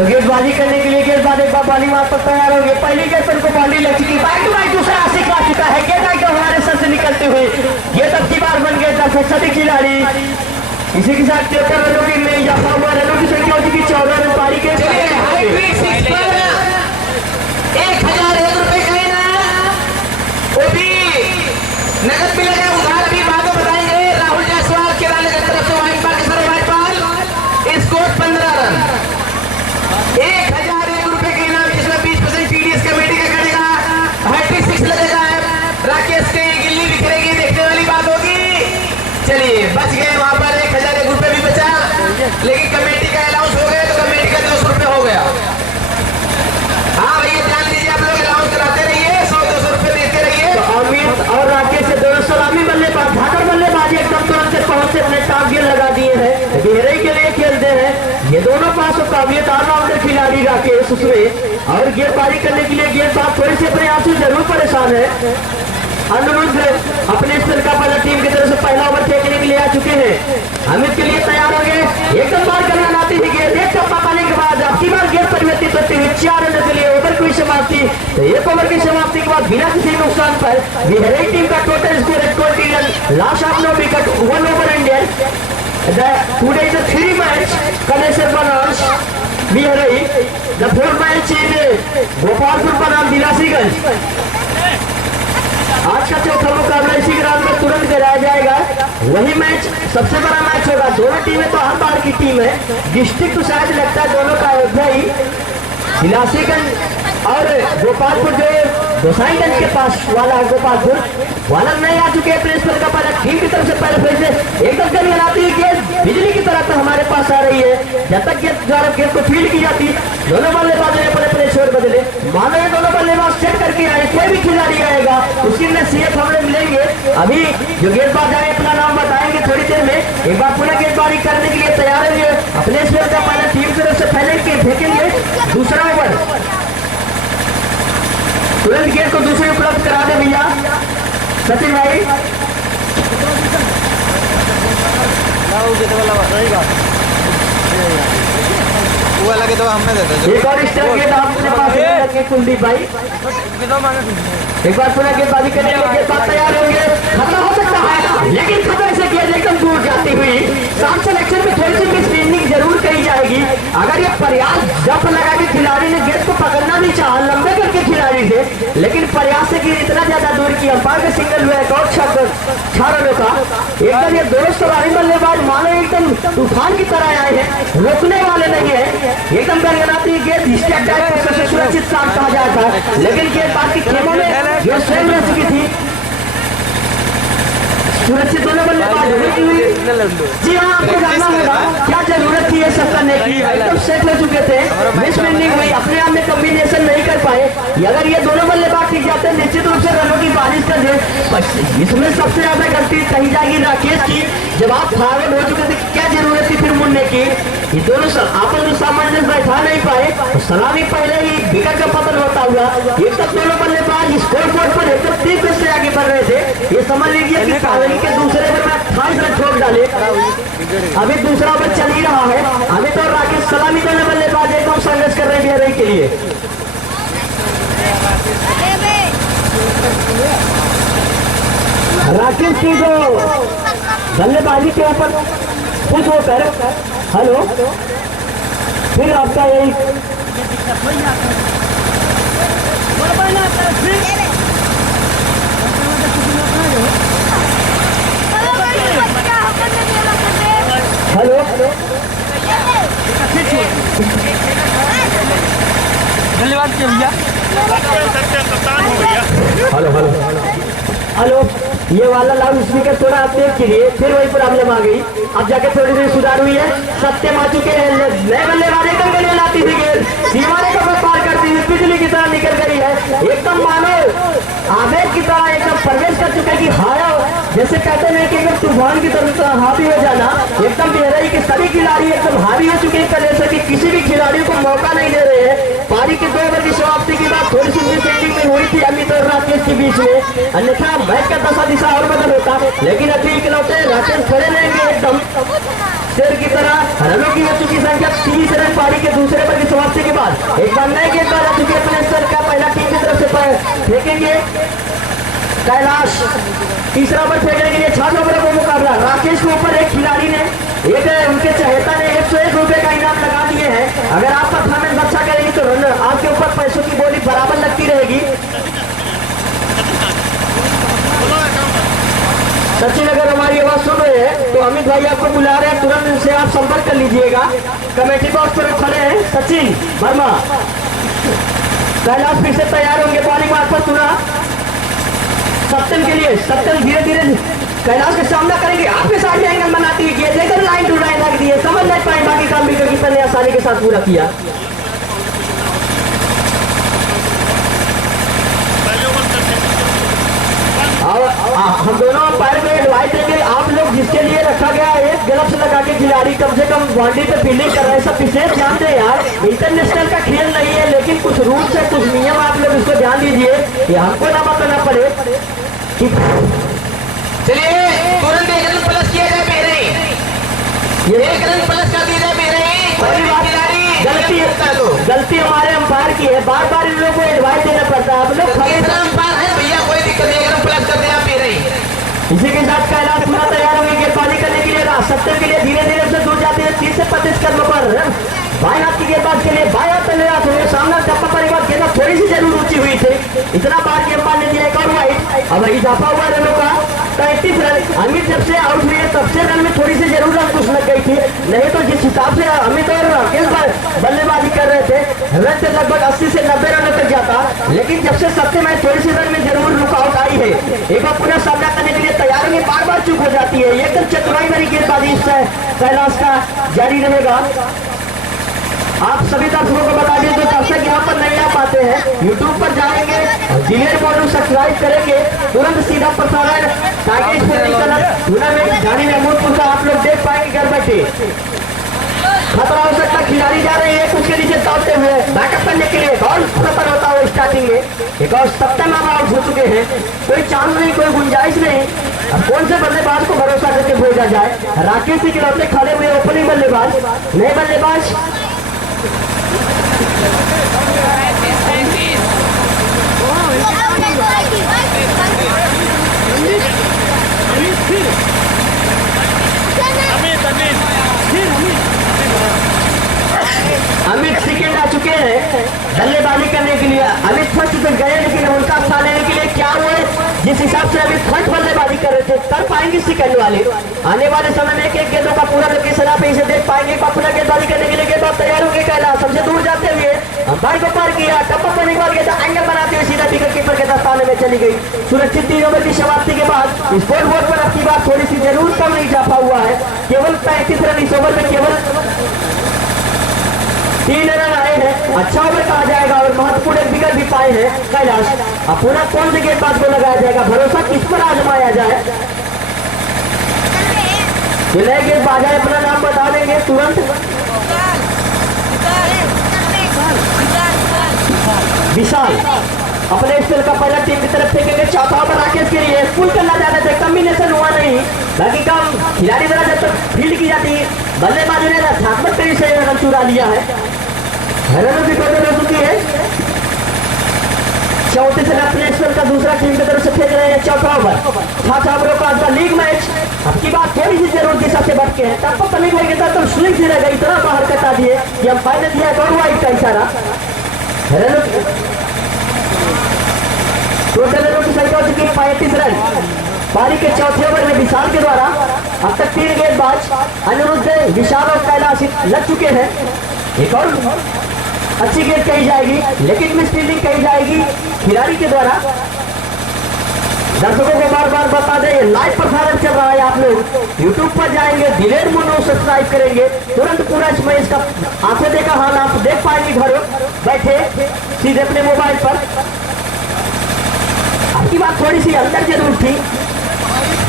तो गेंदबाजी करने के लिए गेंदबाज एक बार बाली मार पर तैयार होंगे। पहली गेंद पर उनको बाली लग चुकी, बैक टू बैक दूसरा आशिक आ चुका है। गेंद आगे हमारे सर से निकलते हुए ये तब की बार बन गया था सभी खिलाड़ी। इसी के साथ 73 रनों की में इजाफा हुआ, रनों की संख्या हो चुकी 14 रन। पारी के 1001 रुपए का इनाम, वो भी नगद मिलेगा, उधार भी बाद में बताएंगे। राहुल जायसवाल किराने की तरफ से वाइट बॉल के sir white ball, score 15 run. 1001 रुपए का इनाम, जिसमें 20% टीडीएस कमेटी का करेगा, 36 लगेगा। राकेश के गिल्ली बिखरेगी, देखने वाली बात होगी। चलिए बच गए, वहां पर 1001 रुपए भी बचा, लेकिन कमेटी का अलाउंस हो गया तो कमेटी का 200 रुपए हो गया। हाँ भैया ध्यान दीजिए, आप लोग अलाउंस कराते रहिए, 100-200 रुपए देते रहिए। तो अमित और राकेश से दोनों सलामी बल्लेबाज, धाकड़ बल्लेबाजी एकदम तुरंत से पहुंच से अपने टारगेट लगा दिए हैं, घेरे के लिए खेलते हैं। ये दोनों पास काबिलियत ऑलराउंडर खिलाड़ी राकेश उसमें, और गेंदबाजी करने के लिए गेंदबाज थोड़ी से प्रयास से जरूर परेशान है। अनुरुद्ध अपने स्तर का पहला टीम की तरफ से पहला ओवर फेंकने के लिए आ चुके हैं। अमित के लिए तैयार हो गए, एकदम बार करना आती है गेंद, एक चप्पा पाने के बाद अब की बार गेंद परिवर्तित होती हुई 4 रन के लिए ओवर की समाप्ति। तो एक ओवर की समाप्ति के बाद बिना किसी नुकसान पर बिहारी टीम का टोटल स्कोर है 20 run. Last of no wicket, 1 over Indian. Today is a 3 match Kaleshwar Banans Bihari. The 4th match is Gopalpur Banam Dilasiganj. आज का चौथा मुकाबला इसी ग्राउंड में तुरंत कराया जाएगा। वही मैच सबसे बड़ा मैच होगा। दोनों टीमें तो हर बार की टीम है, डिस्ट्रिक्ट तो शायद लगता है दोनों का अयोध्या ही। दिलासीगंज और गोपालपुर जो गोसाईगंज के पास वाला है, गोपालपुर वाला नहीं आ चुके हैं। प्रेस का पहले टीम की तरफ से पहले फिर से एकदम गन बनाती है, गेंद बिजली की तरह तो हमारे पास आ रही है। जब तक गेंद द्वारा गेंद को फील्ड की जाती, दोनों बल्लेबाज ने अपने छोर बदले, मानो ये दोनों बल्लेबाज सेट करके आए। कोई भी खिलाड़ी आएगा उसकी नसीहत हमें मिलेंगे। अभी जो गेंदबाज आए अपना नाम बताएंगे थोड़ी देर में। एक बार पूरा गेंदबाजी करने के लिए तैयार है अपने स्कोर का पहले टीम की तरफ से पहले फेंकेंगे दूसरा ओवर। तुरंत गेंद को दूसरी उपलब्ध करा दे भैया सचिन भाई। वो लगे तो हमें देते हैं। एक और इस तरह गेंद आपके पास है कुलदीप भाई। एक बार पूरा गेंदबाजी करने के लिए तैयार होंगे। खतरा हो सकता है, लेकिन खतरे से गेंद एकदम दूर जाती हुई शॉट सिलेक्शन में थोड़ी सी मिसफील्डिंग जरूर कही जाएगी। अगर ये प्रयास जब लगा के खिलाड़ी ने गेंद को पकड़ना भी चाहा लंबे करके खिलाड़ी से, लेकिन प्रयास से गेंद इतना ज्यादा दूर की अंपायर का सिंगल हुआ एक और 6 रनों का। एकदम ये दोनों सवारी बल्लेबाज मानो एकदम तूफान की तरह आए हैं, रोकने वाले नहीं है। एकदम गनगनाती गेंद स्टेप टाइप सबसे सुरक्षित शॉट कहा जाता है, लेकिन गेंदबाज की खेमों में जो स्वयं रह चुकी थी सुरक्षित दोनों बल्लेबाज रुकी हुई। जी हाँ, आपको जानना होगा क्या जरूरत थी ये सब करने की। एकदम सेट हो चुके थे, मिसफील्डिंग हुई, अपने आप में कॉम्बिनेशन नहीं कर पाए। अगर ये दोनों बल्लेबाज ठीक जाते निश्चित रूप से रनों की बारिश कर दे। इसमें सबसे ज्यादा गलती कही जाएगी राकेश की। जब आप फॉरवर्ड हो चुके थे क्या जरूरत थी फिर मुड़ने की। ये दोनों आपस में सामंजस्य बैठा नहीं पाए, तो सलामी पहले ही विकेट का पतन होता हुआ एक तक दोनों बल्लेबाज स्कोर बोर्ड पर एकदम 30 रन से आगे बढ़ रहे थे। ये समझ लीजिए कि कावेरी के दूसरे ओवर में 28 रन ठोक डाले। अभी दूसरा ओवर चल ही रहा है। अमित और राकेश सलामी दोनों बल्लेबाज एकदम संघर्ष कर रहे हैं के लिए। राकेश की जो बल्लेबाजी के ऊपर खुश होकर हेलो फिर आपका यही हेलो धन्यवाद भैया। हेलो हेलो हेलो ये वाला लाउड स्पीकर थोड़ा अपडेट के लिए फिर वही प्रॉब्लम आ गई। अब जाके थोड़ी सी सुधार हुई है। सत्यम आ चुके हैं, नए बल्लेबाज एकदम गले लाती थी गेंद दीवारे को पार करती हुई बिजली की तरह निकल गई है। एकदम मानो आवेग की तरह एकदम प्रवेश कर चुके कि हाया जैसे कहते हैं कि एकदम तूफान की तरह हावी हो जाना। एकदम बेहराई के सभी खिलाड़ी एकदम हावी हो चुके हैं कलेश्वर की, किसी भी खिलाड़ी को मौका नहीं दे रहे हैं। पारी के 2 ओवर की समाप्ति के बाद थोड़ी सी मिसफील्डिंग में हुई थी अमित और राकेश के बीच में, अन्यथा मैच का दशा दिशा और बदल होता। लेकिन अखिल के लौटे राकेश खड़े रहेंगे एकदम शेर की तरह। रनों की हो चुकी संख्या 30 रन। पारी के दूसरे ओवर की समाप्ति एक बार नए गेंदबाज आ चुके अपने स्तर का पहला टीम की तरफ से फेंकेंगे कैलाश। तीसरा ओवर फेंकने के लिए 6 ओवर का मुकाबला। राकेश के ऊपर एक खिलाड़ी ने उनके चहेता ने 101 रुपए का इनाम लगा दिए हैं। अगर आप परफॉर्मेंस अच्छा करेंगे तो आपके ऊपर पैसों की बोली बराबर लगती रहेगी। सचिन अगर हमारी आवाज सुन रहे हैं तो अमित भाई आपको बुला रहे हैं, तुरंत इनसे आप संपर्क कर लीजिएगा। कमेटी बॉक्स पर खड़े हैं सचिन वर्मा। कैलाश फिर से तैयार होंगे बॉलिंग मार्फत सुना सत्यम के लिए। सत्यम धीरे धीरे कैलाश का सामना करेंगे, आपके साथ एंगल बनाती है, लेकर लाइन टू लाइन रख दिए, समझ नहीं पाए बाकी काम भी क्योंकि पहले आसानी के साथ पूरा किया। हम दोनों अंपायर को एडवाइस देंगे, आप लोग जिसके लिए रखा गया है ग्लव्स लगा के खिलाड़ी कम से कम बाउंड्री पे फील्डिंग कर रहे हैं, सब विशेष ध्यान दें यार। इंटरनेशनल का खेल नहीं है, लेकिन कुछ रूल्स है, कुछ नियम आप लोग इसको ध्यान दीजिए, ये हमको ना बताना पड़े। चलिए तुरंत 1 रन प्लस किया जाए मेरे, 1 रन प्लस कर दिया जाए मेरे। गलती हमारे अंपायर की है, बार बार इन लोगों को एडवाइस देना पड़ता है। आप लोग अंपायर है भैया, कोई दिक्कत नहीं, 1 रन प्लस कर दें आप मेरे। इसी के साथ कैलाश पूरा तैयार होंगे गेंदबाजी करने के लिए। सत्तर के लिए धीरे धीरे से दूर जाते हैं 30 से 35 कदमों पर। बाएं हाथ की गेंदबाज के लिए बाएं हाथ में हाथ हुए सामना टप्पा परिवार गेंद थोड़ी सी जरूर ऊंची हुई थी, इतना बार गेंदबाज ने दिया एक और वाइट। अब इजाफा हुआ रनों का 35 रन। अमित जब से आउट हुए तब से रन में थोड़ी सी जरूर रन कुछ लग गई थी, नहीं तो जिस हिसाब से अमित और बल्लेबाजी कर रहे थे रन से लगभग 80 से 90 रन तक जाता, लेकिन जब से सत्य मैच थोड़ी सी रन में जरूर रुकावट आई है। एक बार पुनः सामना करने के लिए तैयार होंगे, बार बार चूक हो जाती है, एकदम चतुराई भरी गेंदबाजी इस कैलाश का जारी रहेगा। आप सभी दर्शकों को बता दें जो दर्शक यहाँ पर नहीं आ पाते हैं, यूट्यूब पर जाएंगे, डिलेट बॉल सब्सक्राइब करेंगे, तुरंत सीधा प्रसारण टाइगर स्पोर्ट्स टूर्नामेंट जानी महमूदपुर का आप लोग देख पाएंगे घर बैठे। खतरा हो सकता, खिलाड़ी जा रहे हैं उसके नीचे दौड़ते हुए बैकअप करने के लिए बॉल खतर होता है स्टार्टिंग में। एक और सप्तम आउट हो चुके हैं, कोई चांस नहीं, कोई गुंजाइश नहीं। अब कौन से बल्लेबाज को भरोसा करके भेजा जाए? राकेश सिंह खिलौते खड़े हुए ओपनिंग बल्लेबाज, नए बल्लेबाज अमित सेकेंड आ चुके हैं बल्लेबाजी करने के लिए। अमित फर्स्ट पे गए, लेकिन उनका स्थान लेने के लिए क्या हुए, जिस हिसाब से अमित फर्स्ट बल्लेबाजी कर रहे थे कर पाएंगे सेकंड वाले। आने वाले समय में एक गेंदों का पूरा लोकेशन आप इसे देख पाएंगे। अपना गेंदबाजी करने के लिए गेंदबाज तैयार होंगे, कैलाश सबसे दूर जाते हुए अंपायर को पार किया, टप्पा पर निकाल के एंगल बनाते हुए सीधा विकेट कीपर के दस्ताने में चली गई। सुरक्षित 3 ओवर की समाप्ति के बाद स्कोर बोर्ड पर आपकी बात थोड़ी सी जरूर कम नहीं जापा हुआ है, केवल 35 रन इस ओवर में केवल 3 रन आए हैं। अच्छा ओवर कहा जाएगा और महत्वपूर्ण एक विकेट भी पाए हैं कैलाश। अब पूरा कौन से गेंदबाज को लगाया जाएगा, भरोसा किस पर आजमाया जाए? नए गेंदबाज है, अपना नाम बता देंगे तुरंत। विशाल अपने स्पेल का पहला टीम की तरफ फेंकेंगे। चौथा ओवर राकेश के लिए फुल करना चाहते थे, कॉम्बिनेशन हुआ नहीं, बाकी काम खिलाड़ी द्वारा जब तक फील्ड की जाती है बल्लेबाजों ने रक्षात्मक तरीके से रन चुरा लिया है। रनों की टोटल हो चुकी है 34 रन। अपने स्पेल का दूसरा टीम की तरफ से फेंक रहे हैं चौथा ओवर। 7 ओवरों का लीग मैच अब की बात थोड़ी सी जरूर दिशा से बढ़ के है, तब पर पनीर लेके तो स्विंग से रह गई, इतना बाहर कटा दिए कि हम फाइनल दिया और वाइट का इशारा। टोटल रनों की संख्या हो चुकी है 35 रन। पारी के चौथे ओवर में विशाल के द्वारा अब तक 3 गेंदबाज अनिरुद्ध, विशाल और कैलाश लग चुके हैं। एक और अच्छी गेंद कही जाएगी, लेकिन मिस फील्डिंग कही जाएगी खिलाड़ी के द्वारा। दर्शकों को बार बार बता दें, लाइव प्रसारण चल रहा है, आप लोग यूट्यूब पर जाएंगे, डिलेट मोनो सब्सक्राइब करेंगे, तुरंत पूरा इस मैच का आंखें देखा हाल आप देख पाएंगे घर बैठे सीधे अपने मोबाइल पर। आपकी बात थोड़ी सी अंदर जरूर थी,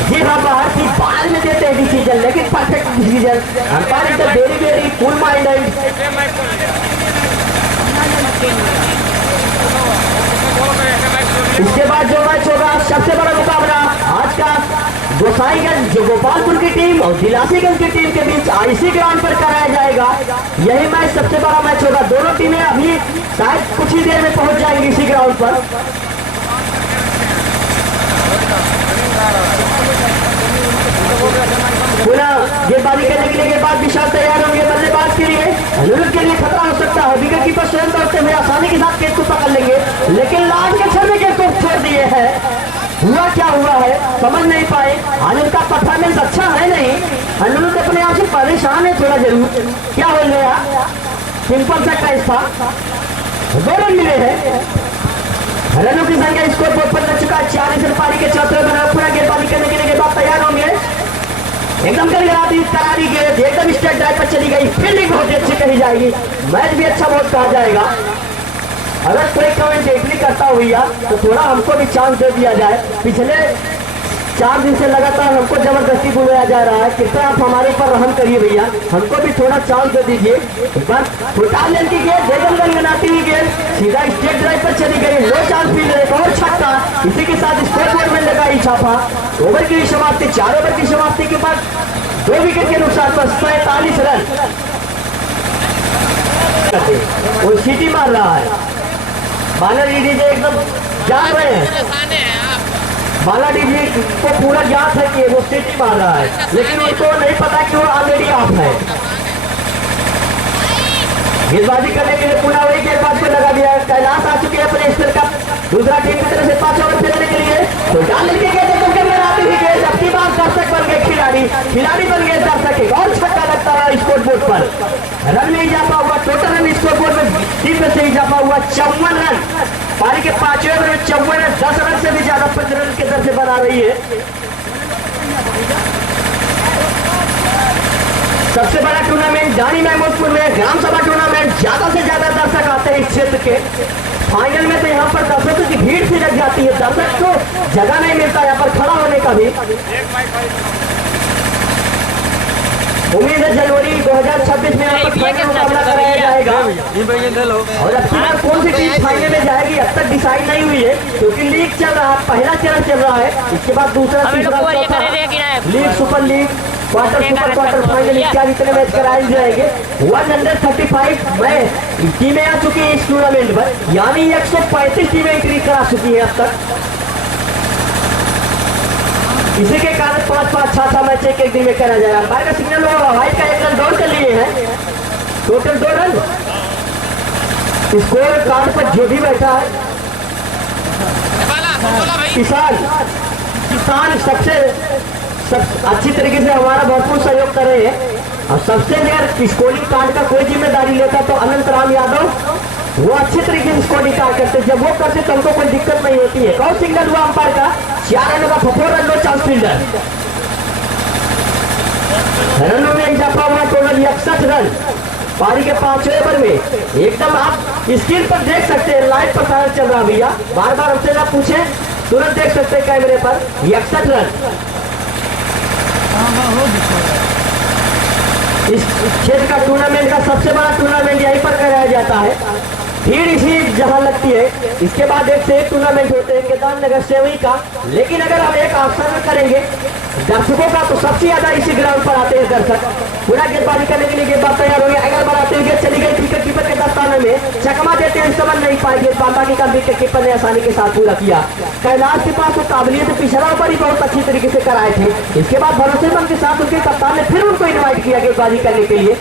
जी हाँ बाहर थी, बाद में देते हैं डिसीजन, लेकिन परफेक्ट डिसीजन। अंपायर तो वेरी कूल माइंडेड। इसके बाद जो मैच होगा सबसे बड़ा मुकाबला आज का गोसाईगंज जो गोपालपुर की टीम और दिलासीगंज की टीम के बीच आईसी ग्राउंड पर कराया जाएगा। यही मैच सबसे बड़ा मैच होगा। दोनों टीमें अभी शायद कुछ ही देर में पहुंच जाएंगी इसी ग्राउंड पर। पुनः गेंदबाजी करने के लिए गेंदबाज विशाल तैयार होंगे बल्लेबाज के लिए। अनुरोध के लिए खतरा हो सकता है। विकेट कीपर स्वयं दौड़ते हुए आसानी के साथ गेंद को पकड़ लेंगे, लेकिन लास्ट के छड़ में गेंद को छोड़ दिए हैं। हुआ क्या हुआ है समझ नहीं पाए। आनंद का परफॉर्मेंस अच्छा है नहीं। अनुरोध अपने आप से परेशान है थोड़ा जरूर। क्या हो गया? सिंपल सा कैच था। 2 रन मिले हैं। रनों की संख्या स्कोर बोर्ड पर लग चुका है 40 रन। पारी के चौथे ओवर पूरा गेंदबाजी करने के लिए गेंदबाज तैयार होंगे। एकदम करारी गेंद एकदम स्ट्रेट ड्राइव पर चली गई। फील्डिंग बहुत अच्छी कही जाएगी। मैच भी अच्छा बहुत कहा जाएगा। अगर कोई कमेंटेटरी करता हुआ तो थोड़ा हमको भी चांस दे दिया जाए। पिछले 4 दिन से लगातार हमको जबरदस्ती बुलाया जा रहा है। कृपया आप हमारे ऊपर रहम करिए भैया, हमको भी थोड़ा चांस दे दीजिए। बस फुटा लेन की गेंद एकदम गनगनाती हुई गेंद सीधा स्ट्रेट ड्राइव पर चली गई। लो चांस फील्ड एक और छक्का। इसी के साथ स्कोर बोर्ड में लगाई छापा। ओवर की समाप्ति 4 ओवर की समाप्ति के बाद 2 विकेट के नुकसान पर 47 रन। वो सीटी मार रहा है। बाला डीडी एकदम जान रहे हैं। बाला डीडी को पूरा ज्ञात है कि वो सीटी मार रहा है, लेकिन उनको नहीं पता कि वो ऑलरेडी ऑफ है। गेंदबाजी करने के लिए पुनः वही गेंदबाज को लगा दिया। कैलाश आ चुके हैं अपने स्तर का। दूसरा टीम की तरफ से 5 ओवर खेलने के लिए तो डाल लेके गए आती हुई गेंद। अब की बार दर्शक बन गए खिलाड़ी बन गए दर्शक। एक और छक्का लगता है स्कोर बोर्ड पर। रन में इजाफा हुआ। टोटल रन स्कोर बोर्ड में टीम में से इजाफा हुआ 54 रन। पारी के 5वें ओवर में 54 रन 10 रन से भी ज्यादा 15 रन के दर से बना रही है। सबसे बड़ा टूर्नामेंट जानी महमूदपुर में ग्राम सभा टूर्नामेंट। ज्यादा से ज्यादा दर्शक आते हैं इस क्षेत्र के। फाइनल में तो यहाँ पर दर्शकों की भीड़ सी लग जाती है। दर्शक को जगह नहीं मिलता यहाँ पर खड़ा होने का भी। उम्मीद है जनवरी 2026 में यहाँ पर फाइनल मुकाबला कराया जाएगा। और अब की बार कौन सी टीम फाइनल में जाएगी अब तक डिसाइड नहीं हुई है, क्योंकि लीग चल रहा है। पहला चरण चल रहा है, इसके बाद दूसरा तीसरा चौथा league, super league, quarter, super quarter final इत्यादि इतने मैच कराए जाएंगे। 135 में टीमें आ चुकी है इस टूर्नामेंट पर, यानी 135 टीमें एंट्री करा चुकी है अब तक। इसी के कारण 5-5, 6-6 मैच एक दिन में करा जाएगा। अंपायर का सिग्नल होगा, व्हाइट का 1 रन दौड़ कर लिए हैं। Total 2 run. स्कोर कार्ड पर जो भी बैठा है किसान सबसे अच्छी तरीके से हमारा भरपूर सहयोग कर रहे हैं। और सबसे अगर स्कोरिंग कार्ड का कोई जिम्मेदारी लेता तो अनंत राम यादव, वो अच्छे तरीके से स्कोरिंग कार्ड करते। जब वो करते तो हमको कोई दिक्कत नहीं होती है। कौन सिग्नल हुआ अंपायर का? 4 रनों का 4 रन लो चांस फील्डर। रनों में इजाफा हुआ टोटल 61 रन। पारी के 5वें ओवर में एकदम आप स्क्रीन पर देख सकते हैं, लाइव प्रसारण चल रहा भैया। बार बार हमसे ना पूछे, तुरंत देख सकते हैं कैमरे पर। 61 रन। इस क्षेत्र का टूर्नामेंट का सबसे बड़ा टूर्नामेंट यहीं पर कराया जाता है। भीड़ इसी जहां लगती है। इसके बाद एक से एक टूर्नामेंट होते हैं केदार नगर सेवई का। लेकिन अगर हम एक ऑप्शन में करेंगे दर्शकों का तो सबसे ज्यादा इसी ग्राउंड पर आते हैं दर्शक। पूरा गेंदबाजी करने के लिए गेंदबाज तैयार हो गया। अगर बनाते हुए चली गई विकेट कीपर के दस्ताने में चकमा देते हैं, समझ नहीं पाएंगे। बाकी का विकेट कीपर ने आसानी के साथ पूरा किया। कैलाश के पास वो काबिलियत पिछला ऊपर ही बहुत अच्छी तरीके से कराए थे। इसके बाद भरोसेमंद के साथ उनके कप्तान ने फिर उनको इन्वाइट किया गेंदबाजी करने के लिए।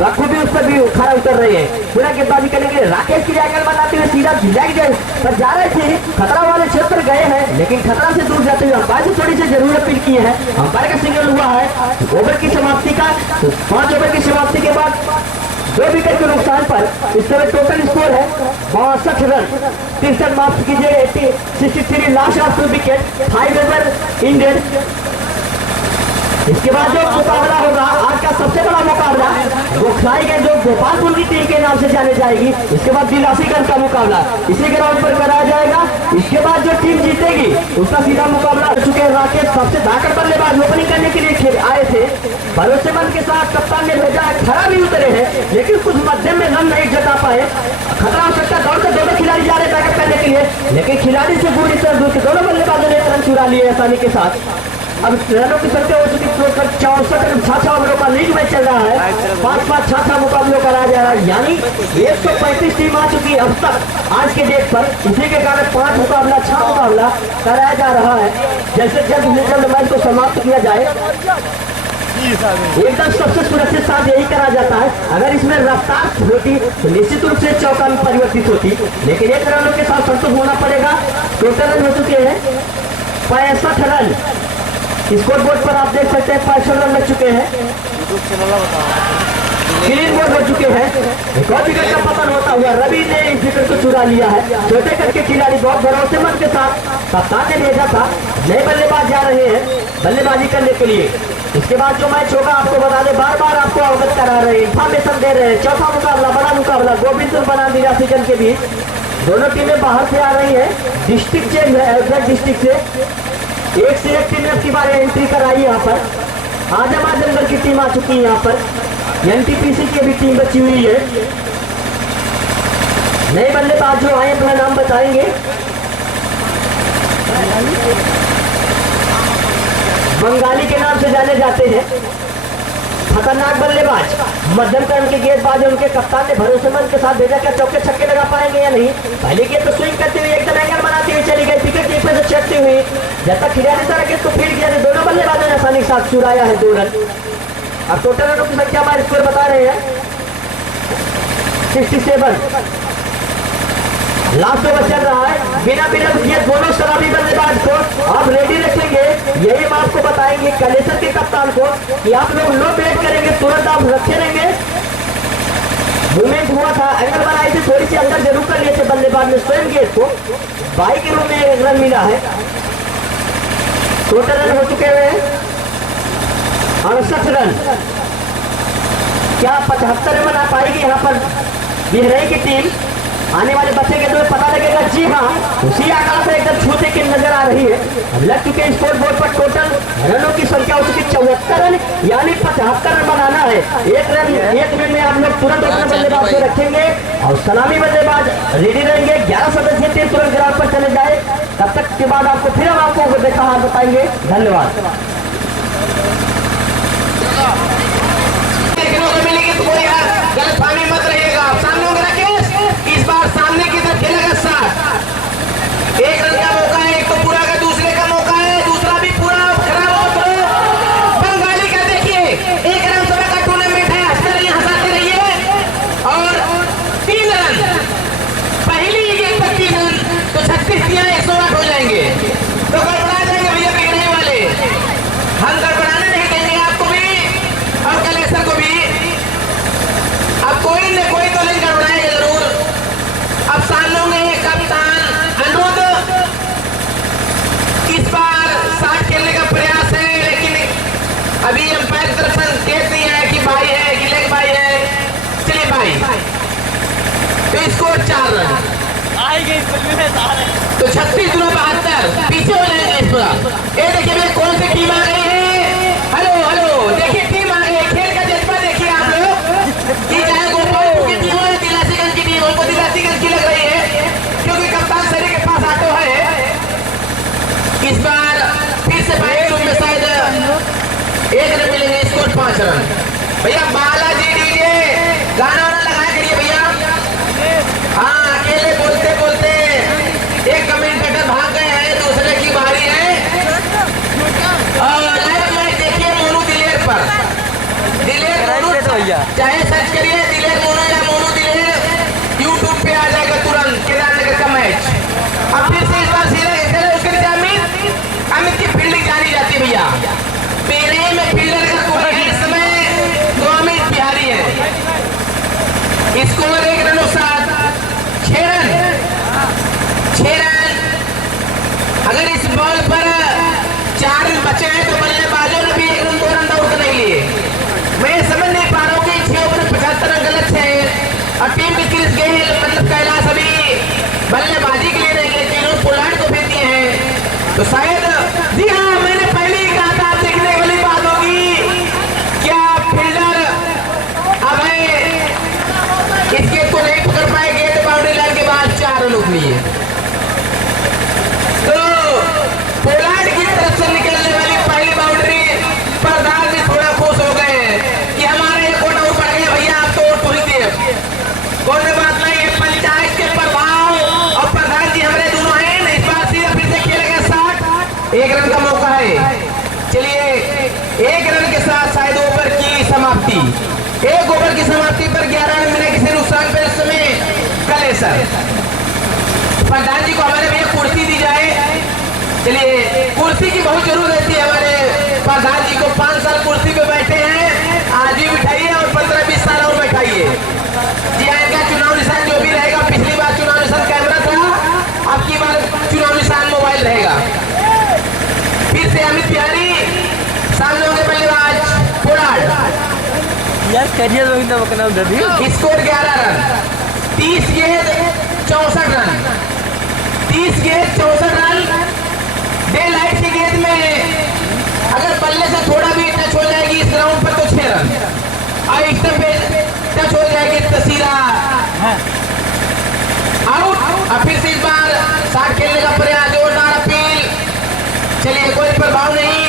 रखू भी उस पर भी खड़ा उतर रहे हैं पूरा गेंदबाजी करने के लिए। राकेश की एंगल बनाते हुए सीधा लेग पर जा रहे थे। खतरा वाले क्षेत्र पर गए हैं, लेकिन खतरा से दूर जाते हुए अंपायर से थोड़ी सी जरूर अपील की है। अंपायर का सिग्नल हुआ है ओवर की समाप्ति का। 5 ओवर की समाप्ति के बाद 2 विकेट के नुकसान पर इस समय टोटल स्कोर है 62 रन। 63 माफ कीजिए 63 last of 2 wicket 5 over ended. इसके बाद जो मुकाबला होगा आज का सबसे बड़ा मुकाबला गोसाईगंज जो गोपालपुर की टीम के नाम से जाने जाएगी। इसके बाद दिलासीगंज का मुकाबला इसी ग्राउंड पर कराया जाएगा। इसके बाद जो टीम जीतेगी उसका सीधा मुकाबला हो चुके हैं। राकेश सबसे धाकड़ बल्लेबाज ओपनिंग करने के लिए आए थे। भरोसेमंद के साथ कप्तान ने भेजा है। खरा भी उतरे हैं, लेकिन कुछ मध्यम में रन नहीं जता पाए। खतरा हो सकता है। दौड़ते दोनों खिलाड़ी जा रहे बैकअप करने के लिए, लेकिन खिलाड़ी से पूरी तरह दूर के दोनों बल्लेबाजों ने रन चुरा लिए आसानी के साथ। अब रनों की संख्या हो चुकी 64 रन 6 ओवरों का लीग में चल रहा है। 5-5 6 मुकाबलों कराया जा रहा है, यानी 135 टीम आ चुकी है अब तक आज के डेट पर। इसी के कारण 5 मुकाबला 6 मुकाबला कराया जा रहा है। जैसे जल्द मैच को समाप्त किया जाए एकदम सबसे सुरक्षित साथ यही करा जाता है। अगर इसमें रफ्तार होती तो निश्चित रूप से चौका में परिवर्तित होती, लेकिन 1 रनों के साथ संतुष्ट होना पड़ेगा। टोटल रन हो चुके हैं 65 रन। स्कोर बोर्ड पर आप देख सकते हैं 65 रन लग चुके हैं। क्लीन बोर्ड हो चुके हैं। एक और विकेट का पतन होता हुआ रवि ने इस विकेट को चुरा लिया है। छोटे करके खिलाड़ी बहुत भरोसेमंद के साथ कप्तान ने भेजा था। नए बल्लेबाज जा रहे हैं बल्लेबाजी करने के लिए। इसके बाद जो मैच होगा आपको बता दें, बार बार आपको अवगत करा रहे हैं, इंफॉर्मेशन दे रहे हैं। चौथा मुकाबला बड़ा मुकाबला गोविंदपुर बनाम निराशीगंज के बीच। दोनों टीमें बाहर से आ रही है, डिस्ट्रिक्ट चेंज है अयोध्या डिस्ट्रिक्ट से। एक से एक टीम ने अपनी बार एंट्री कराई यहाँ पर। आजमगढ़ की टीम आ चुकी है यहाँ पर। एनटीपीसी की भी टीम बची हुई है। नए बल्लेबाज जो आए अपना नाम बताएंगे। बंगाली के नाम से जाने जाते हैं। खतरनाक बल्लेबाज, मध्यम क्रम के गेंदबाज। उनके कप्तान ने भरोसेमंद के साथ भेजा, क्या चौके छक्के लगा पाएंगे या नहीं। पहले गेंद तो स्विंग करते हुए एकदम एंगल बनाती हुई चली गई, विकेट कीपर से चेकती हुई। जब तक खिलाड़ी तरह गेंद को फील्ड किया, दोनों बल्लेबाजों ने आसानी के साथ चुराया है 2 रन। अब टोटल रनों की संख्या हमारे स्कोर बता रहे हैं 67। लास्ट ओवर चल रहा है, बिना किए दोनों शराबी बल्लेबाज को आप रेडी रखेंगे। यही हम आपको बताएंगे कलेसर के कप्तान को कि आप लोग लो बैट करेंगे, तुरंत आप रखे रहेंगे। मूवमेंट हुआ था, एंगल बनाई थी, थोड़ी सी अंदर जरूर कर लिए थे बल्लेबाज ने स्वयं गेट को। 22 के रूप में 1 रन मिला है। टोटल रन हो चुके हैं 68 रन। क्या 75 रन बना पाएगी यहाँ पर बिहरई की टीम? आने वाले बच्चे के तो पता लगेगा। जी हाँ, उसी आकार से एकदम छूते की नजर आ रही है। अब लग चुके स्कोर बोर्ड पर टोटल रनों की संख्या हो चुकी 74 रन, यानी 75 रन बनाना है। 1 रन 1 मिनट में आप लोग तुरंत अपने बल्लेबाज को रखेंगे और सलामी बल्लेबाज रेडी रहेंगे। 11 सदस्यीय टीम तुरंत ग्राउंड पर चले जाए। तब तक के बाद आपको फिर हम आपको देखा हाथ बताएंगे। धन्यवाद। देखने को मिलेगी तो कोई यार गलतफहमी मत रहिएगा। सामने होगा राकेश, इस बार सामने की तरफ खेलेगा 60। 1 रन का मौका है, एक तो पूरा का दूसरे का मौका है, दूसरा भी पूरा खराब हो तो बंगाली का देखिए 1 रन समय का टूर्नामेंट है। हंसते रहिए, हंसाते रहिए। और 3 रन पहली गेंद पर 3 रन तो 36 दिया 108 हो जाएंगे। तो गड़बड़ा जाएंगे भैया बिगड़ने वाले। हम गड़बड़ाने नहीं देंगे आपको भी और कलेक्टर को भी। अब कोई न कोई तो नहीं गड़बड़ाएगा जरूर। अब सामने में कप्तान अनुरोध इस बार 60 खेलने का प्रयास है, लेकिन अभी अंपायर तरफ से संकेत नहीं है कि भाई है कि लेग भाई है। चलिए भाई, तो स्कोर 4 रन तो 36 दूर 72 पीछे हो जाएंगे इस पर। ये देखिए भैया कौन सी टीम आ गई है। हेलो हेलो, देखिए टीम आ गई है। खेल का जज्बा देखिए आप लोग कि चाहे गोपालपुर की टीम हो या दिलासीगंज की टीम हो, उनको दिलासीगंज की लग रही है क्योंकि कप्तान सरी के पास ऑटो है। इस बार फिर से भाई ग्रुप में शायद 1 रन मिलेंगे। Score 5 run. भैया बालाजी डीजे गाना वाना लगाया करिए भैया। हाँ, अकेले बोलते बोलते एक कमेंटेटर भाग गए हैं, दूसरे की बारी है। लाइव मैच देखिए मोनू दिलेर पर। दिलेर मोनू, चाहे सर्च करिए दिलेर मोनू या मोनू दिलेर, यूट्यूब पे आ जाएगा तुरंत केदारनगर का मैच। अब फिर से इस बार सीधे उसके नीचे अमित की फील्डिंग जानी जाती है भैया। पेरे में फील्डर का कोई है इस समय तो अमित बिहारी है। Score 1 run 6 run. 6 रन। अगर इस बॉल पर 4 रन बचे हैं तो बल्लेबाजों ने भी 1 रन 2 रन दौड़ नहीं लिए। मैं समझ नहीं पा रहा हूँ कि 6 ओवर 75 रन गलत है और टीम की क्रीज गई है। मतलब कैलाश अभी बल्लेबाजी के लिए नहीं गए, तीनों पोलैंड को भेज दिए हैं। तो शायद जी हाँ, मैंने पहले ही कहा था देखने वाली बात होगी। समाप्ति। एक ओवर की समाप्ति पर 11 रन बिना किसी नुकसान पर इस समय कलेसर। प्रधान जी को हमारे भैया कुर्सी दी जाए। चलिए, कुर्सी की बहुत जरूरत रहती है हमारे प्रधान जी को। 5 साल कुर्सी पे बैठे हैं, आज भी बिठाइए और 15-20 साल और बैठाइए। जी हाँ, इनका चुनाव निशान जो भी रहेगा, पिछली बार चुनाव निशान कैमरा था, अब की बार चुनाव निशान मोबाइल रहेगा। फिर से अमित बिहारी, सामने होंगे बल्लेबाज पोलार्ड। यार करियर में ना बकना उधर भी स्कोर 11 रन, 30 गेंद 64 रन, 30 गेंद 64 रन। डे लाइट की गेंद में अगर बल्ले से थोड़ा भी टच हो जाएगी इस ग्राउंड पर तो 6 रन, और स्टंप पे टच हो जाएगी तो सीधा आउट। और फिर से इस बार 60 खेलने का प्रयास, जोरदार अपील। चलिए, कोई प्रभाव नहीं।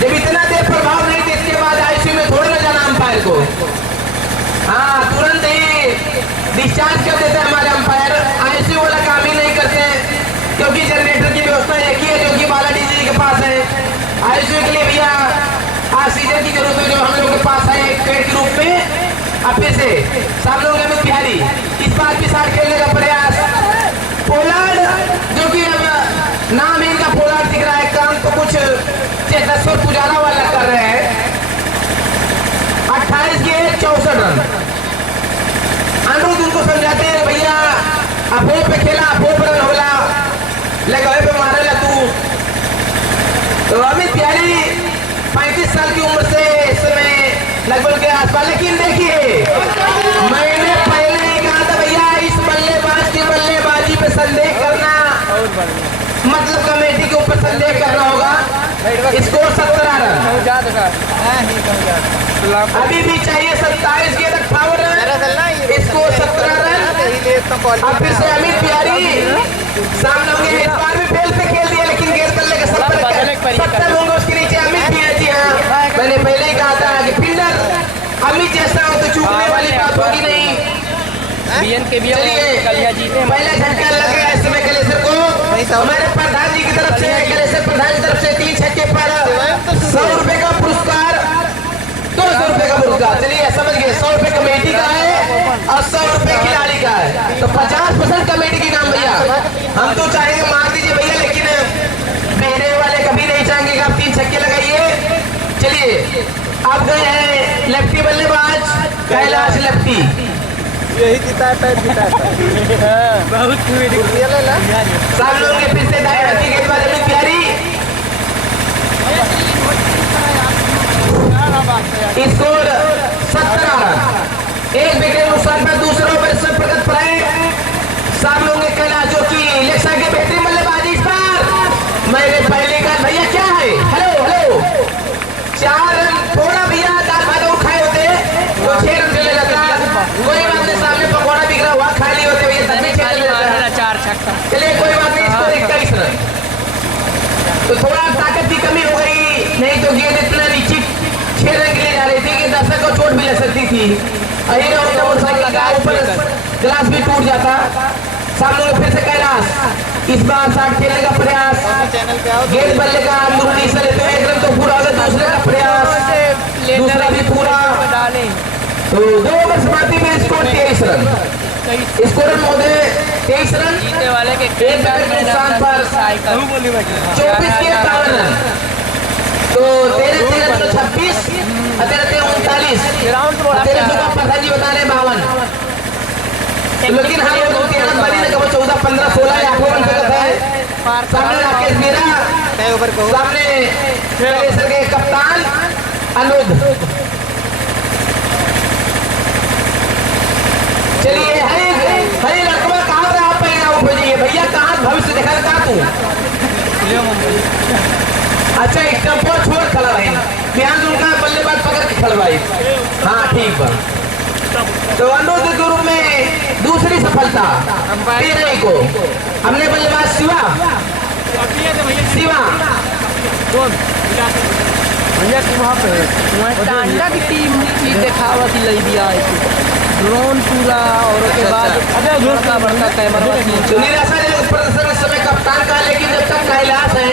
जब इतना देर प्रभाव नहीं थे, इसके बाद आईसीयू में थोड़ा ना जाना अंपायर को। हाँ, तुरंत ही डिस्चार्ज कर देते हैं हमारे अंपायर। आईसीयू वाला काम ही नहीं करते हैं, क्योंकि जनरेटर की व्यवस्था एक ही है जो कि बालाजी जी के पास है। आईसीयू के लिए भैया ऑक्सीजन की जरूरत है, जो हम लोग के पास है एक पेड़ के रूप में। अब फिर से सामने होंगे अमित बिहारी, इस बार भी 60 खेलने का प्रयास। पोलार्ड, जो कि अब नाम ही इनका पोलार्ड दिख रहा है, काम तो कुछ चेतेश्वर पुजारा वाला कर रहे हैं। 28 गेंद 64 रन। अनुरोध उनको समझाते हैं, भैया अफो पे खेला, अफो पर रन होला, लगे पे मारेला तू। तो अमित बिहारी 35 साल की उम्र से इस समय लगभग के आसपास। लेकिन देखिए, मैंने पहले ही कहा था भैया, इस बल्लेबाज की बल्लेबाजी पे संदेह करना मतलब कमेटी के ऊपर संदेह करना होगा। स्कोर 17 रन, अभी भी चाहिए 27 गेंद 58 रन, स्कोर 17 रन। अब फिर से अमित बिहारी सामने होंगे, इस बार भी फेल पे खेल दिया, लेकिन गेंद बल्ले के 70 होंगे उसके नीचे अमित बिहारी। हाँ, मैंने पहले ही कहा था कि फील्डर अमित जैसा हो तो चूकने वाली बात होगी नहीं। चलिए, पहला झटका लग गया इस समय कलेसर को। हमारे प्रधान जी की तरफ से, कलेसर प्रधान की तरफ से 3 छक्के पर 100 रुपए का पुरस्कार, 200 रुपए का पुरस्कार। चलिए, समझ गए, 100 रुपए कमेटी का है और 100 रुपए खिलाड़ी का है, तो 50% कमेटी की नाम भैया। हम तो चाहेंगे मार दीजिए भैया, लेकिन मेरे वाले कभी नहीं चाहेंगे कि आप 3 छक्के लगाइए। चलिए, आप गए हैं लेफ्टी बल्लेबाज कैलाश लेफ्टी। यही जीता है, पैर जीता है बहुत सामने होंगे फिर से दाएं हाथ की गेंदबाज Amit Bihari. Score 17 run, 1 wicket नुकसान पर दूसरा ओवर से प्रगत प्राय। सामने होंगे कैलाश, जो कि लेक्सा के बेहतरीन बल्लेबाजी। इस बार मैंने पहले कहा भैया क्या है, हेलो हेलो, 4 रन थोड़ा भैया दाल भात और खाए होते तो 6 रन चले जाता। कोई बात नहीं, सामने पकौड़ा बिगड़ा हुआ खा लिए होते भैया, तब भी 6 चले जाता। चलिए, कोई बात नहीं, स्कोर 21 रन। तो थोड़ा ताकत की कमी हो गई, नहीं तो गेंद इतना नीचे 6 रन के लिए जा रही थी कि दर्शक को चोट भी लग सकती थी। मोटरसाइकिल का ऊपर ग्लास भी टूट जाता। सामने फिर से कैलाश, इस बार 60 खेलने का प्रयास। गेंद बल्ले का मुरली से लेते हुए 1 रन तो पूरा हो गया, दूसरे का प्रयास, दूसरा भी पूरा। तो 2 ओवर समाप्ति में स्कोर 23 रन। स्कोर महोदय 23 रन, जीतने वाले के 1 विकेट नुकसान पर 24 के 52 रन। तो 13-13 26, 13-13 39, 13 प्रधान जी बता रहे 52। लेकिन हम लोग 13 रन बनी ना, 14, 15, 16 या 8 रन तक है। सामने राकेश मीरा, सामने कलेसर के कप्तान अनुज। चलिए, हरे लड़का कहाँ पे आप पहले आउट हो जाइए भैया, कहाँ भविष्य देखा कहाँ तू। अच्छा, एक टेम्पो छोड़ खड़ा रही, ध्यान उनका बल्लेबाज पकड़ के खड़वाई। हाँ, ठीक बा। तो अनुरोध के रूप में दूसरी सफलता तेरह को हमने बल्लेबाज शिवा भैया वहाँ पे टांडा की टीम की दिखावा की लई दिया है, ड्रोन पूरा, और उसके बाद बड़का कैमरा। निराशाजनक प्रदर्शन इस समय कप्तान का, लेकिन जब तक कैलाश है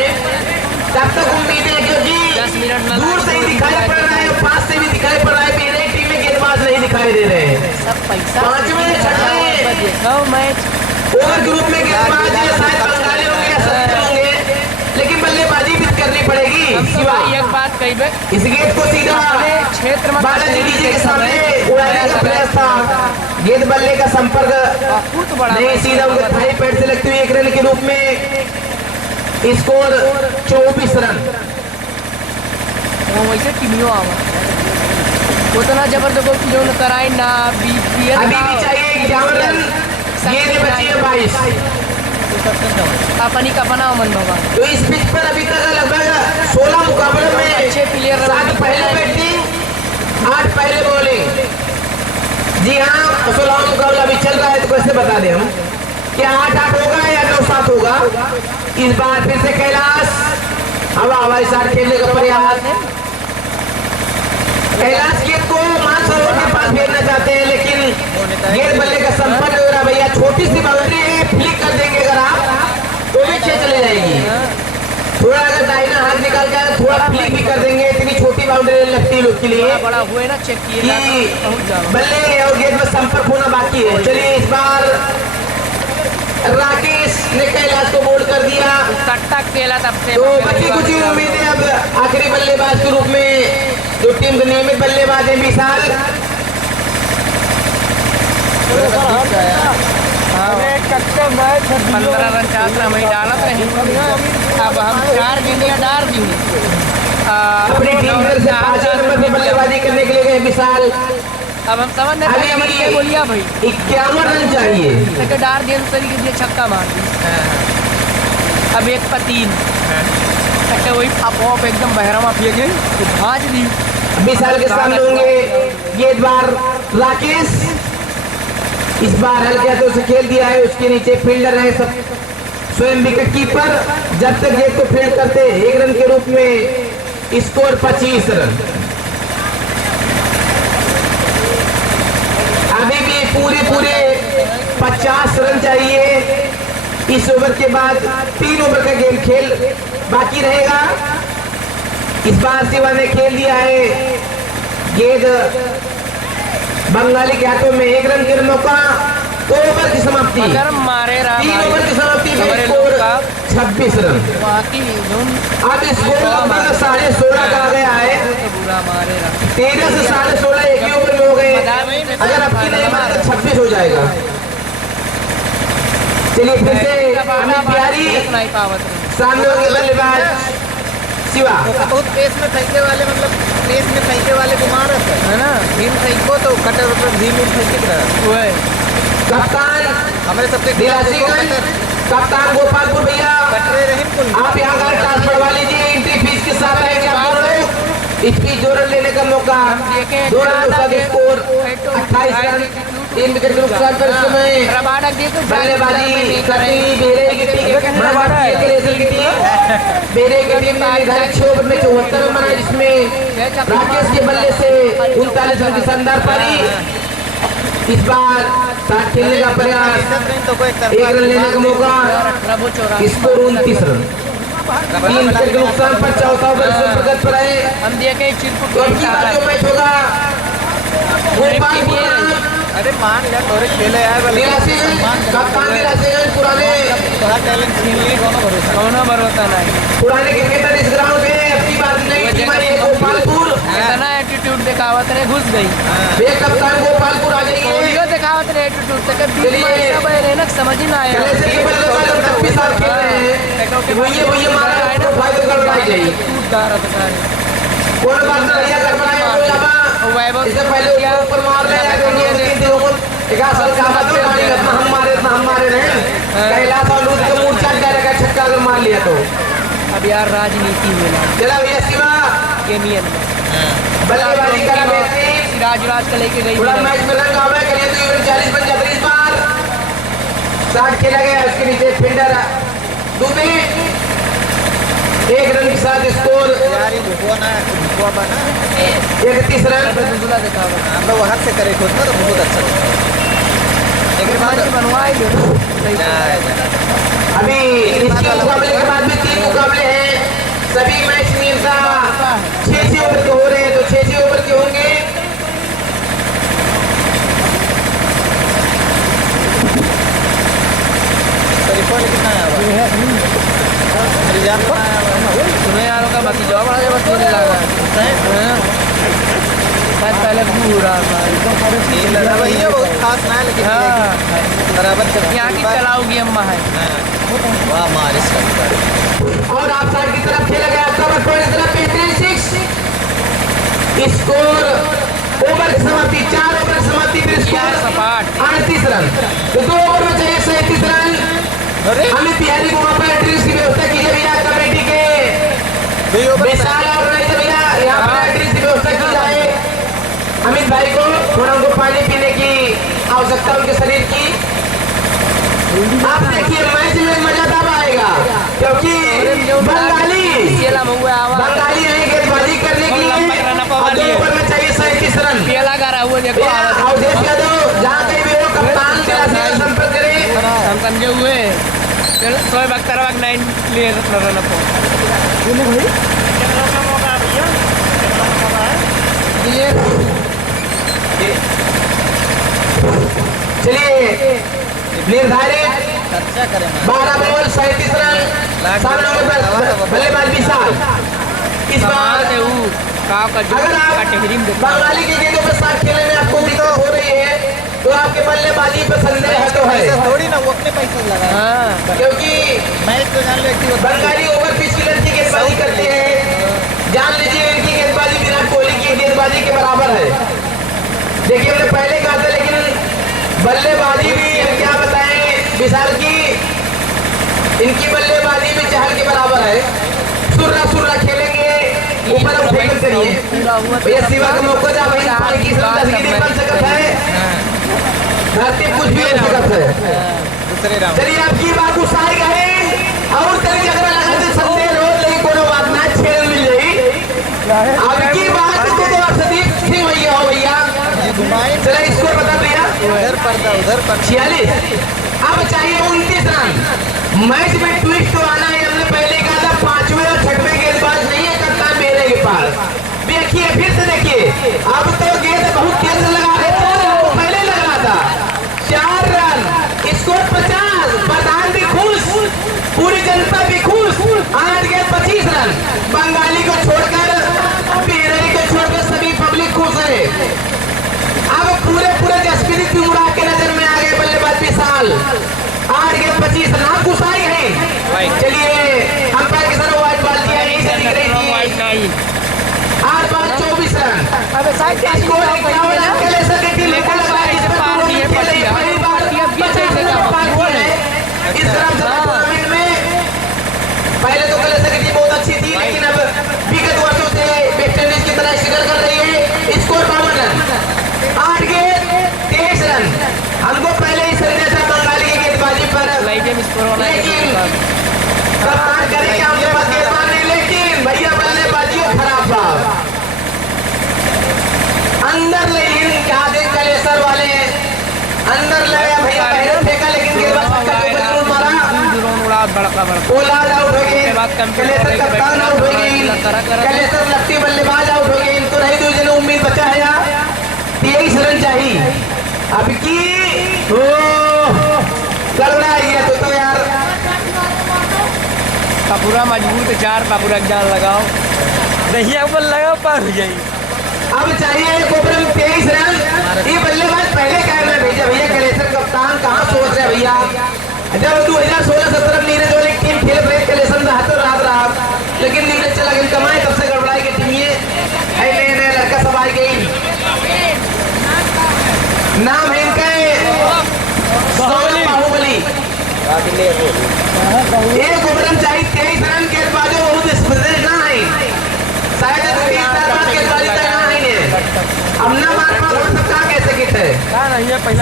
तब तक उम्मीद है, 10 क्योंकि मिनट में दूर से ही दिखाई पड़ रहा है, पास से भी दिखाई पड़ रहा है, मेरे टीम में गेंदबाज नहीं दिखाई दे रहे हैं। सब पैसा पांचवें छठे देखो मैच ओवर ग्रुप में गेंदबाज है, शायद बंगाली होंगे या सत्तर होंगे, लेकिन बल्लेबाजी भी करनी पड़ेगी। शिवा एक बात कही बे, इस गेंद को सीधा क्षेत्र में बालाजी डीजे के सामने उड़ाने का प्रयास था, गेंद बल्ले का संपर्क बहुत बड़ा नहीं, सीधा उनके थाई पैड से लगती हुई 1 रन के रूप में स्कोर 24 रन। वो वैसे टीमियों आवा उतना जबरदस्त जो कराई ना अभी भी चाहिए 51 रन, गेंद बची है 22। अपनी का बना मन बाबा। तो इस पिच पर अभी तक लगभग 16 मुकाबलों में अच्छे प्लेयर 7 पहले बैटिंग 8 पहले बॉलिंग। जी हाँ, 16 मुकाबला अभी चल रहा है, तो कैसे बता दें हम क्या 8-8 होगा या 9-7 होगा। इस बार फिर से कैलाश हवाई साथ खेलने का प्रयास, कैलाश गेंद को मानसरोवर के पास भेजना चाहते हैं, लेकिन गेंद बल्ले का संपर्क हो रहा भैया, छोटी सी बाउंड्री है, फ्लिक कर देंगे अगर आप तो भी छह चले जाएगी। थोड़ा अगर दाहिना हाथ निकाल कर थोड़ा फ्लिक भी कर देंगे, इतनी छोटी बाउंड्री लगती है लोग के लिए बड़ा हुए ना चेक किए कि बल्ले और गेंद में संपर्क होना बाकी है। चलिए इस बार राकेश ने कैलाश को बोल्ड कर दिया, कट्टा खेला तब से तो बची कुछ ही उम्मीद है अब आखिरी बल्लेबाज के रूप में जो टीम के नियमित बल्लेबाज है विशाल। 15 रन चाहता हमें डालत रहे, अब हम 4 गेंदियां डाल दी अपनी टीम से 5 नंबर पे बल्लेबाजी करने के लिए गए विशाल। अब हम समझ नहीं पाए हमने क्या बोलिया भाई 51 रन चाहिए, तो डार दिया तरीके से छक्का मार दी। अब 1 पर 3 वही आप एकदम बहरामा फेंके तो भाज दी। विशाल के सामने होंगे गेंदबाज राकेश, इस बार हल्के हाथों से खेल दिया है, उसके नीचे फील्डर है सब स्वयं विकेट कीपर। जब तक गेंद को फील्ड करते 1 रन के रूप में स्कोर 25 रन। अभी भी पूरे 50 रन चाहिए। इस ओवर के बाद 3 ओवर का गेम खेल बाकी रहेगा। इस बार शिवा ने खेल दिया है, गेंद बंगाली के हाथों में 1 रन के मौका, 2 ओवर की समाप्ति, अगर मारे 3 ओवर की समाप्ति में स्कोर 26 रन। अब स्कोर लगभग 16.5 का आ गया है, 13 से 16.5 एक ही ओवर में हो गए। अगर आपकी नहीं मारे तो 26 हो जाएगा। चलिए फिर से अमित बिहारी सामने होंगे बल्लेबाज शिवा। बहुत तेज में फेंके वाले, मतलब तेज में फेंके वाले को मार है ना, धीम फेंको तो कटर वटर धीम फेंके कप्तान हमारे सबसे दिलासीगंज, कप्तान गोपालपुर भैया आप यहाँ का ट्रांसफर वाली लीजिए, एंट्री फीस के साथ आएंगे आप लोग। स्पीच 2 रन लेने का मौका, 2 रन के साथ स्कोर 28 रन, 3 विकेट के नुकसान पर इस समय बल्लेबाजी करती बेरे की टीम ने निर्धारित 6 ओवर में 74 रन बनाए, जिसमें राकेश के बल्ले से 39 रन की शानदार पारी। इस बार साथ खेलने का प्रयास, 1 रन लेने का मौका, स्कोर 29 रन, 3 विकेट के नुकसान पर चौथा ओवर प्रगति पर है। हम देखे चिरकुट जो मैच होगा गोपालपुर, अरे मान लिया थोड़े खेले यार, कप्तान दिलासीगंज पुराने कौनो भरोसा नहीं, पुराने क्रिकेटर इस ग्राउंड पे अपनी बात नहीं हमारी गोपालपुर इतना एटीट्यूड दिखावत रहे, घुस गई वे कप्तान गोपालपुर आ जाइए। वीडियो दिखावत रहे एटीट्यूड तक समझ ही ना आया। कौन बात नहीं कर पाए, इससे पहले ऊपर मार रहे हम मारे नहीं, कैलाश और लूट के मूर्छा जाएगा छक्का अगर मार लिया तो। अब यार राजनीति में चला भैया शिवा गेमियन बल्लेबाजी करा बेहतरीन, सिराज का लेके गई पूरा मैच में रन आवे करिए तो 40 बन जाते इस बार। शॉट खेला गया, उसके नीचे फील्डर दुबे 1 रन के साथ स्कोर 31 रन। हम लोग हाथ से करे खुद ना तो बहुत अच्छा बनवाई अभी इसके मुकाबले के बाद भी 3 मुकाबले हैं, सभी मैच नियंत्रण 6-6 ओवर के हो रहे हैं, तो 6-6 ओवर के होंगे। रिपोर्ट कितना आया हुआ रिजल्ट आया हुआ तुम्हें यारों का बाकी जॉब आ बस मुझे लगा शायद पहले पूरा था भैया बहुत खास ना है लेकिन हाँ बराबर यहाँ की चलाओगी अम्मा है वाह मारिश करता है। और आप साइड की तरफ खेला गया कवर पॉइंट की तरफ 6 स्कोर ओवर की समाप्ति 4 ओवर की समाप्ति फिर स्कोर सपाट 38 रन, तो 2 ओवर में चाहिए 37 रन। अमित बिहारी को वहाँ पर एंट्रीज की व्यवस्था कीजिए भैया कमेटी के विशाल और रईस भैया, यहाँ पर एंट्रीज की व्यवस्था की जाए। अमित भाई को थोड़ा उनको पानी पीने की आवश्यकता उनके शरीर की। आप देखिए मैच में मजा तब आएगा क्योंकि बंगाली नहीं गेंदबाजी करने की है। 2 ओवर में चाहिए 37 रन। पेला का रहा हुआ देखो अवधेश यादव जहाँ कहीं भी हो कप्तान से संपर्क करें। हम समझे हुए सोए बख्तर वक्त 9 ले रन अप चलिए निर्धारित चर्चा करें 12 बॉल 37 रन, सामने बल्लेबाज विशाल। इस बार अगर आप बंगाली के गेंदों पर साथ खेलने में आपको दिक्कत हो रही है तो आपके बल्लेबाजी पर संदेह है तो है थोड़ी ना वो अपने पैसे लगाए क्योंकि मैच तो जान लो बंगाली ओवर पिच की लड़की गेंदबाजी करते हैं। जान लीजिए इनकी गेंदबाजी विराट कोहली की गेंदबाजी के बराबर है। देखिए हमने पहले कहा था लेकिन बल्लेबाजी भी हम क्या बताएं विशाल की, इनकी बल्लेबाजी भी चहल के बराबर है। सुर्रा खेलेंगे ऊपर हम फेंक करिए भैया शिवा का मौका जा भाई पानी की दसगिरी बन सकता है, धरती कुछ भी हो सकता है। दूसरे राउंड चलिए आपकी बात उसाई गए और तरीके अगर लगा से संदेह हो लेकिन कोनो बात ना छेड़ मिल जाई। आपकी बात को तो आप सदीप सिंह भैया हो भैया चला स्कोर बता भैया उधर पर्दा 46। अब चाहिए 29 रन। मैच में ट्विस्ट तो आना है। हमने पहले कहा था 5वें और 6वें गेंदबाज नहीं है कप्तान मेरे के पास। देखिए फिर से देखिए अब तो गेंद बहुत तेज लगा है, 4 रन पहले लग रहा था। 4 रन स्कोर 50, प्रधान भी खुश, पूरी जनता भी खुश। 8 गेंद 25 रन। बंगाली को छोड़कर बिहारी को छोड़कर सभी पब्लिक खुश है। अब पूरे जसप्रीत बुमराह के नजर में आ गए बल्लेबाज विशाल। 8 गेंद 25 रन आप घुसाई है। चलिए अंपायर के साथ व्हाइट बॉल दिया यहीं से दिख रही थी। 8 बॉल 24 रन। स्कोर 51 रन के लिए सके टीम को लगा इस पर पहली बार 50 रन पार किए हैं इस ग्राम सभा टूर्नामेंट में। पहले तो कल सके टीम बहुत अच्छी थी लेकिन अब विगत वर्षों से वेस्ट इंडीज की तरह शिकार कर रही है। Score 52 run. 8 गेंद 23 रन। हमको पहले ही संदेशा बंगाली की गेंदबाजी पर लेकिन कप्तान करे कि हमके पास गेंदबाज नहीं, लेकिन भैया बल्लेबाजियों खराब बात अंदर लेकिन क्या दें कलेसर वाले अंदर लगा भैया पहले फेंका लेकिन गेंदबाज पक्का को जरूर मारा। ओलाद आउट हो गए, कलेसर कप्तान आउट हो गई, कलेसर लगती बल्लेबाज आउट हो गई। इनको नहीं दूसरे उम्मीद बचा है 23 रन चाहिए। अब की गड़बड़ा है तो यार पूरा मजबूत 4 पूरा जान लगाओ नहीं ऊपर लगाओ पार हो जाएगी। अब चाहिए कोबरा में 23 रन। ये बल्लेबाज पहले कह रहे भैया भैया कलेसर कप्तान कहाँ सोच रहे भैया। जब 2016-17 नीरज वाली टीम खेल रहे कलेसर रात रहा लेकिन नीरज चला गया कमाए तब से गड़बड़ाई की टीम ये नया लड़का सब आ गई। नाम है इनका बाहुबली। एक ओवर चाहिए 23 रन के बाजू बहुत स्पेशल ना है शायद 3-4 बार के बाजी तक ना है अब ना मार पार हो सकता कैसे किट है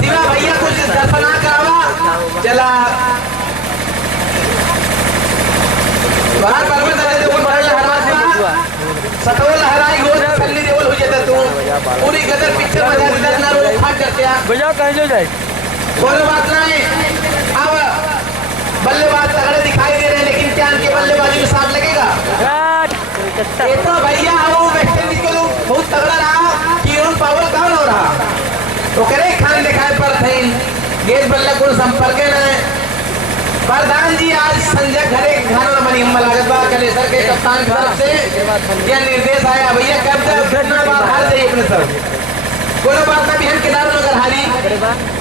शिवा भैया कुछ दर्शना करावा चला बाहर पर में दे दे बड़ा लहराज का सटोल लहराई गोल छल्ली देवल हो जाता तू पूरी गदर पिक्चर मजा देता ना रो फाट करते हैं बजाओ कहीं जो जाए कोई बात नहीं। अब बल्लेबाज तगड़े दिखाई दे रहे हैं लेकिन क्या इनके बल्लेबाजी में साथ लगेगा। ये तो भैया वो वेस्ट इंडीज को तो बहुत तगड़ा रहा कीरोन पावल कौन हो रहा तो करे खान दिखाए पर थे गेट बल्ले को संपर्क न प्रधान जी आज संजय घरे घर बनी हम लागत बा कलेसर के कप्तान की तरफ से यह निर्देश आया भैया कब तक कितना बार हार जाइए अपने सब कोनो बात ना भी हम केदार नगर हारी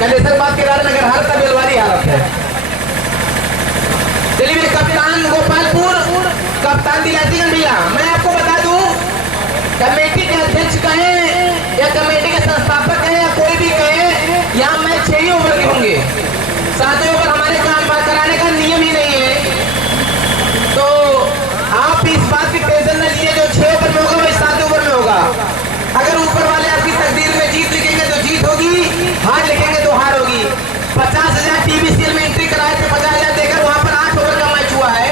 कलेसर बात केदार नगर हारता बेलवारी हालत है। चलिए कप्तान गोपालपुर कप्तान दिलासीगंज भैया मैं आपको बता दूं कमेटी के अध्यक्ष कहे या कमेटी के संस्थापक कहे या कोई भी कहे यहाँ मैच 6 ही ओवर के होंगे 7 ओवर हमारे काम कराने का नियम ही नहीं है तो आप इस बात की टेंशन न लीजिए जो 6 ओवर में होगा वही 7 ओवर में होगा। अगर ऊपर वाले आपकी तकदीर में जीत लिखेंगे तो जीत होगी हार लिखेंगे तो हार होगी। 50,000 टीवीसीएल में एंट्री कराए थे 50,000 देकर वहां पर 8 ओवर का मैच हुआ है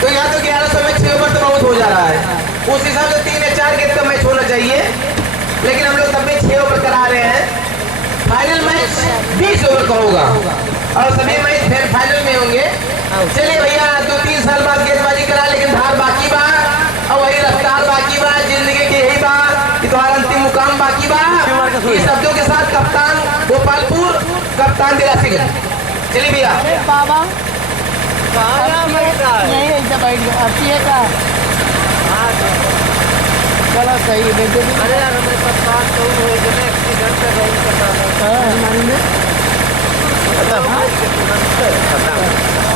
तो यहाँ तो 1100 में 6 ओवर तो बहुत हो जा रहा है उस हिसाब से 3 या 4 गेंद का मैच होना चाहिए लेकिन हम लोग तब भी 6 ओवर करा रहे हैं। फाइनल मैच 20 ओवर का होगा और सभी मैच फिर फाइनल में होंगे। चलिए भैया 2-3 साल बाद गेंदबाजी करा लेकिन धार बाकी बा और वही रफ्तार बाकी बा जिंदगी की यही बा कि तुम्हारा अंतिम मुकाम बाकी बा। इस शब्दों के साथ कप्तान गोपालपुर कप्तान दिलासीगंज चलिए भैया बाबा नहीं ऐसा बैठ गया अब ये का चलो सही है भेज दो। अरे यार मेरे पास बात तो हुई जो मैं एक्सीडेंट पे रोल कर रहा था मानेंगे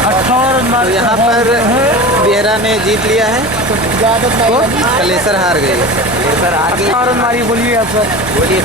18 यहाँ पर बेहरा ने जीत लिया है ज़्यादा कलेसर हार गई। 18 मारी बोलिए आप सर। बोलिए।